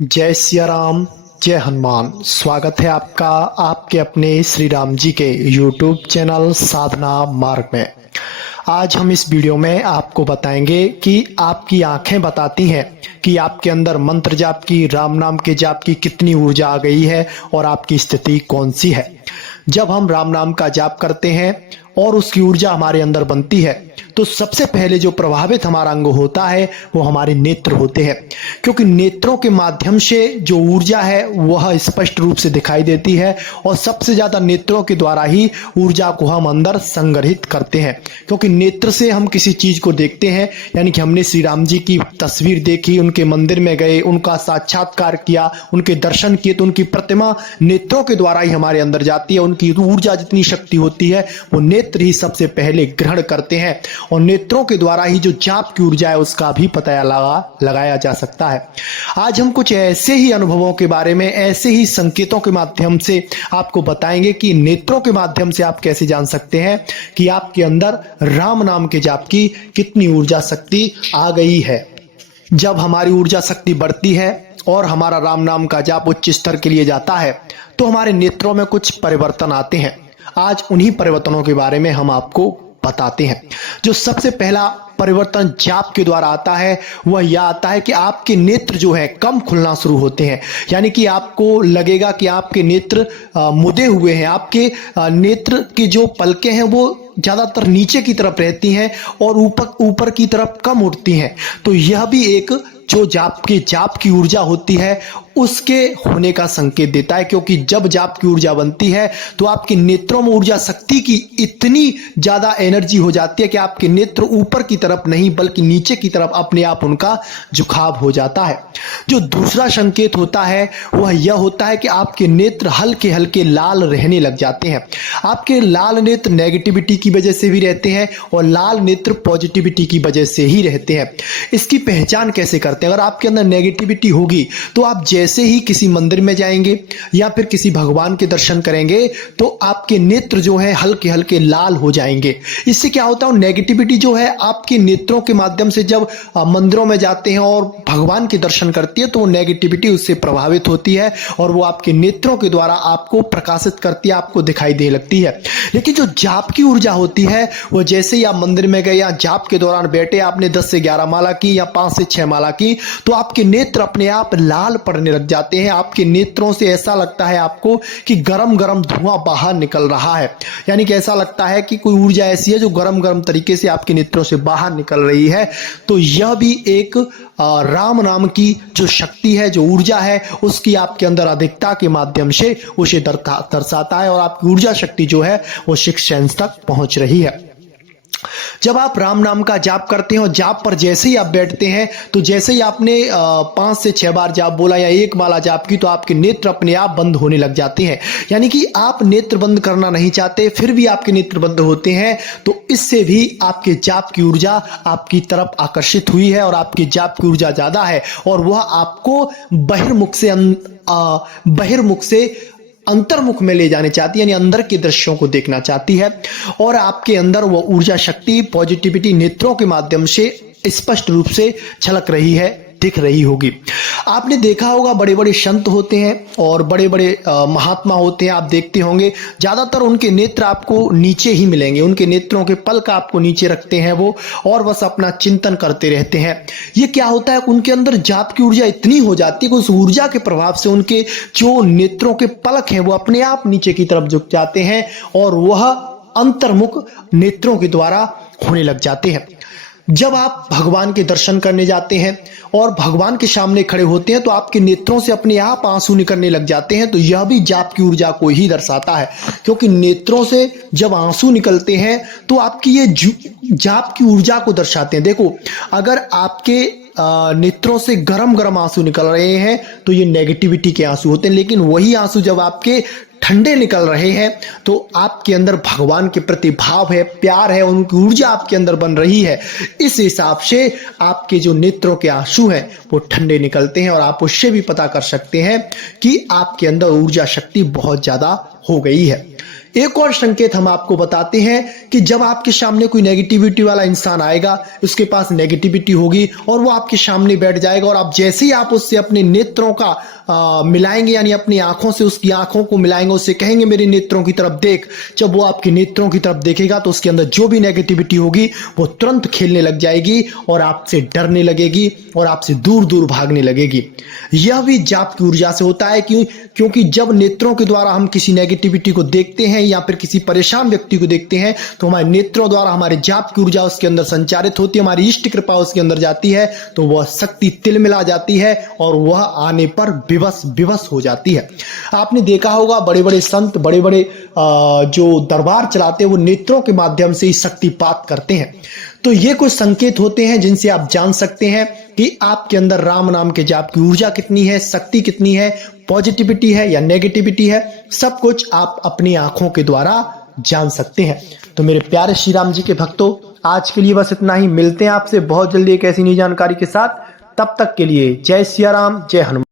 जय सिया राम, जय हनुमान। स्वागत है आपका आपके अपने श्री राम जी के YouTube चैनल साधना मार्ग में। आज हम इस वीडियो में आपको बताएंगे कि आपकी आंखें बताती हैं कि आपके अंदर मंत्र जाप की, राम नाम के जाप की कितनी ऊर्जा आ गई है और आपकी स्थिति कौन सी है। जब हम राम नाम का जाप करते हैं और उसकी ऊर्जा हमारे अंदर बनती है तो सबसे पहले जो प्रभावित हमारा अंग होता है वो हमारे नेत्र होते हैं, क्योंकि नेत्रों के माध्यम से जो ऊर्जा है वह स्पष्ट रूप से दिखाई देती है और सबसे ज्यादा नेत्रों के द्वारा ही ऊर्जा को हम अंदर संग्रहित करते हैं। क्योंकि नेत्र से हम किसी चीज को देखते हैं, यानी कि हमने श्री राम जी की तस्वीर देखी, उनके मंदिर में गए, उनका साक्षात्कार किया, उनके दर्शन किए, तो उनकी प्रतिमा नेत्रों के द्वारा ही हमारे अंदर जाती है। उनकी ऊर्जा जितनी शक्ति होती है वो नेत्र ही सबसे पहले ग्रहण करते हैं और नेत्रों के द्वारा ही जो जाप की ऊर्जा है उसका भी पता लगाया जा सकता है। आज हम कुछ ऐसे ही अनुभवों के बारे में, ऐसे ही संकेतों के माध्यम से आपको बताएंगे कि नेत्रों के माध्यम से आप कैसे जान सकते हैं कि आपके अंदर राम नाम के जाप की कितनी ऊर्जा शक्ति आ गई है। जब हमारी ऊर्जा शक्ति बढ़ती है और हमारा राम नाम का जाप उच्च स्तर के लिए जाता है तो हमारे नेत्रों में कुछ परिवर्तन आते हैं। आज उन्हीं परिवर्तनों के बारे में हम आपको बताते हैं। जो सबसे पहला परिवर्तन जाप के द्वारा आता है वह यह आता है कि आपके नेत्र जो है कम खुलना शुरू होते हैं। यानी कि आपको लगेगा कि आपके नेत्र मुदे हुए हैं, आपके नेत्र की जो पलकें हैं वो ज्यादातर नीचे की तरफ रहती हैं और ऊपर की तरफ कम उठती हैं। तो यह भी एक जो जाप की ऊर्जा होती है उसके होने का संकेत देता है, क्योंकि जब जाप की ऊर्जा बनती है तो आपके नेत्रों में ऊर्जा शक्ति की इतनी ज्यादा एनर्जी हो जाती है कि आपके नेत्र ऊपर की तरफ नहीं बल्कि नीचे की तरफ अपने आप उनका झुकाव हो जाता है। जो दूसरा संकेत होता है वह यह होता है कि आपके नेत्र हल्के हल्के लाल रहने लग जाते हैं। आपके लाल नेत्र नेगेटिविटी की वजह से भी रहते हैं और लाल नेत्र पॉजिटिविटी की वजह से ही रहते हैं। इसकी पहचान कैसे करते हैं? अगर आपके अंदर नेगेटिविटी होगी तो आप जैसे ही किसी मंदिर में जाएंगे या फिर किसी भगवान के दर्शन करेंगे तो आपके नेत्र जो है हल्के हल्के लाल हो जाएंगे। इससे क्या होता है, नेगेटिविटी जो है आपके नेत्रों के माध्यम से जब मंदिरों में जाते हैं और भगवान के दर्शन करती है तो वो नेगेटिविटी उससे प्रभावित होती है और वो आपके नेत्रों के द्वारा आपको प्रकाशित करती है, आपको दिखाई देने लगती है। लेकिन जो जाप की ऊर्जा होती है वो जैसे ही आप मंदिर में गए या जाप के दौरान बैठे, आपने 10 से 11 माला की या 5 से 6 माला की, तो आपके नेत्र अपने आप लाल पड़ने लग जाते हैं। आपके नेत्रों से ऐसा लगता है आपको कि गरम गरम धुआं बाहर निकल रहा है। यानी कि ऐसा लगता है कि कोई ऊर्जा ऐसी है जो गरम गरम तरीके से आपके नेत्रों से बाहर निकल रही है। तो यह भी एक राम नाम की जो शक्ति है, जो ऊर्जा है, उसकी आपके अंदर अधिकता के माध्यम से उसे दर्शाता है और आपकी ऊर्जा शक्ति जो है वो 6th सेंस तक पहुंच रही है। जब आप राम नाम का जाप करते हैं और जाप पर जैसे ही आप बैठते हैं तो जैसे ही आपने 5 से 6 बार जाप बोला या 1 माला जाप की तो आपके नेत्र अपने आप बंद होने लग जाते हैं। यानी कि आप नेत्र बंद करना नहीं चाहते फिर भी आपके नेत्र बंद होते हैं, तो इससे भी आपके जाप की ऊर्जा आपकी तरफ आकर्षित हुई है और आपकी जाप की ऊर्जा ज्यादा है और वह आपको बहिर्मुख से अंतर्मुख में ले जाने चाहती है, यानी अंदर के दृश्यों को देखना चाहती है और आपके अंदर वो ऊर्जा शक्ति, पॉजिटिविटी नेत्रों के माध्यम से स्पष्ट रूप से झलक रही है, दिख रही होगी। आपने देखा होगा बड़े बड़े संत होते हैं और बड़े बड़े महात्मा होते हैं, आप देखते होंगे ज्यादातर उनके नेत्र आपको नीचे ही मिलेंगे, उनके नेत्रों के पलक आपको नीचे रखते हैं वो और बस अपना चिंतन करते रहते हैं। ये क्या होता है, उनके अंदर जाप की ऊर्जा इतनी हो जाती है कि उस ऊर्जा के प्रभाव से उनके जो नेत्रों के पलक हैं वो अपने आप नीचे की तरफ झुक जाते हैं और वह अंतर्मुख नेत्रों के द्वारा होने लग जाते हैं। जब आप भगवान के दर्शन करने जाते हैं और भगवान के सामने खड़े होते हैं तो आपके नेत्रों से अपने आप आंसू निकलने लग जाते हैं, तो यह भी जाप की ऊर्जा को ही दर्शाता है। क्योंकि नेत्रों से जब आंसू निकलते हैं तो आपकी ये जाप की ऊर्जा को दर्शाते हैं। देखो, अगर आपके नेत्रों से गरम गरम आंसू निकल रहे हैं तो ये नेगेटिविटी के आंसू होते हैं, लेकिन वही आंसू जब आपके ठंडे निकल रहे हैं तो आपके अंदर भगवान के प्रति भाव है, प्यार है, उनकी ऊर्जा आपके अंदर बन रही है। इस हिसाब से आपके जो नेत्रों के आंसू हैं वो ठंडे निकलते हैं और आप उससे भी पता कर सकते हैं कि आपके अंदर ऊर्जा शक्ति बहुत ज्यादा हो गई है। एक और संकेत हम आपको बताते हैं कि जब आपके सामने कोई नेगेटिविटी वाला इंसान आएगा, उसके पास नेगेटिविटी होगी और वो आपके सामने बैठ जाएगा और आप जैसे ही आप उससे अपने नेत्रों का मिलाएंगे, यानी अपनी आंखों से उसकी आंखों को मिलाएंगे, उससे कहेंगे मेरे नेत्रों की तरफ देख। जब वो आपके नेत्रों की तरफ देखेगा तो उसके अंदर जो भी नेगेटिविटी होगी वो तुरंत खेलने लग जाएगी और आपसे डरने लगेगी और आपसे दूर दूर भागने लगेगी। यह भी जाप की ऊर्जा से होता है क्योंकि जब नेत्रों के द्वारा हम किसी नेगेटिविटी को देखते हैं या फिर किसी परेशान व्यक्ति को देखते हैं तो हमारे नेत्रों द्वारा हमारे जाप की ऊर्जा उसके अंदर संचारित होती है, हमारी इष्ट कृपा उसके अंदर जाती है, तो वह शक्ति तिलमिला जाती है और वह आने पर विवश हो जाती है। आपने देखा होगा बड़े बड़े संत, बड़े बड़े जो दरबार चलाते हैं वो नेत्रों के माध्यम से ही शक्तिपात करते हैं। तो ये कुछ संकेत होते हैं जिनसे आप जान सकते हैं कि आपके अंदर राम नाम के जाप की ऊर्जा कितनी है, शक्ति कितनी है, पॉजिटिविटी है या नेगेटिविटी है। सब कुछ आप अपनी आंखों के द्वारा जान सकते हैं। तो मेरे प्यारे श्री राम जी के भक्तों, आज के लिए बस इतना ही। मिलते हैं आपसे बहुत जल्दी एक ऐसी नई जानकारी के साथ। तब तक के लिए जय सिया राम, जय हनुमान।